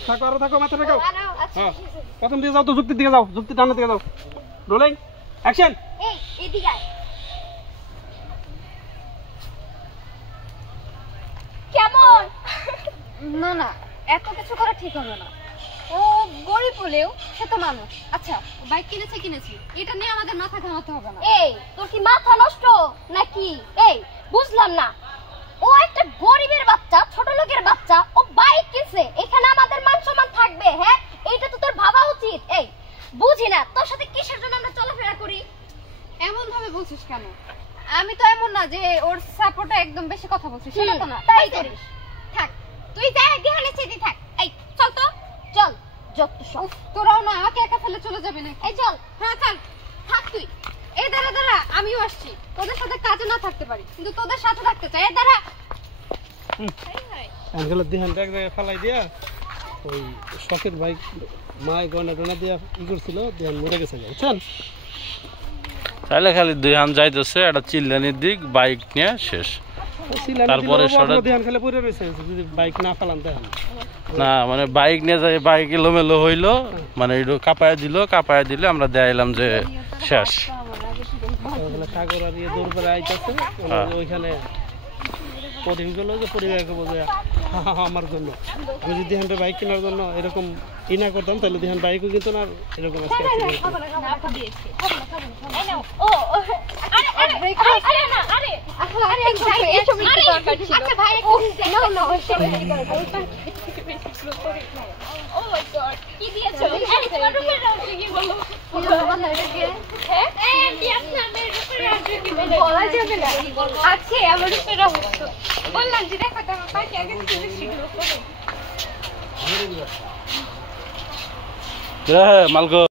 থাকো আরো থাকো মাথা রাখো হ্যাঁ প্রথম দিকে যাও তো যুক্তির দিকে যাও যুক্তি টানের দিকে যাও রোলিং অ্যাকশন এই এদিকে আয় কেমন না না এত কিছু করা ঠিক হবে না ও গরিব হলেও সে তো মানুষ আচ্ছা বাইক কিনেছি এটা নিয়ে আমাদের মাথা ঘামাতে হবে না এই তোর কি মাথা নষ্ট নাকি এই বুঝলাম না ও একটা গরিবের বাচ্চা ছোট লোকের বাচ্চা ও বাইক কিনছে এখানে আমাদের মান সম্মান থাকবে হ্যাঁ এইটা তো তোর ভাবা উচিত এই বুঝি না তোর সাথে কিসের জন্য আমরা চলাফেরা করি এমন ভাবে বলছিস কেন আমি তো এমন না যে ওর সাপোর্টে একদম বেশি কথা বলছিস সেটা তো না তাই করিস থাক তুই যা এখানে চেয়ে থাক এই চল তো চল যত সব তোরাও না আমাকে একা ফেলে চলে যাবে না এই চল হ্যাঁ চল থাক তুই এই দাঁড়া আমিও আসছি তোদের সাথে কাজে না থাকতে পারি কিন্তু তোদের সাথে থাকতে চাই এই দাঁড়া আঙ্কেলের দিহানটা এক জায়গায় ফালাই দিয়া ওই শখের বাইক মায় গয়না টয়না দিয়া ই করছিল দিহান মরে গেছে বুঝছেন তাহলে খালি দুই হান যাইতেছে একটা চিল্লানির দিক বাইক নিয়ে শেষ তারপরে দিহান খালি পড়ে রয়েছে যদি বাইক না ফালান দেখেন না মানে বাইক নিয়ে যাই বাইক এলোমেলো হইলো মানে একটু কাপায়া দিলে আমরা দেখাইলাম যে শেষ সাগর আর ইয়ে দৌড় করে আইতেছে ওইখানে প্রতিগুলো যে পরিবারকে বলবে আমার জন্য আমি যদি দিহানটা বাইক কেনার জন্য এরকম ই না করতাম তাহলে দিহান বাইকও কিন্তু না এরকম আছে আমার উপরে বললাম যে দেখো তোমার পাখি আগে থেকে শিখলো মালগো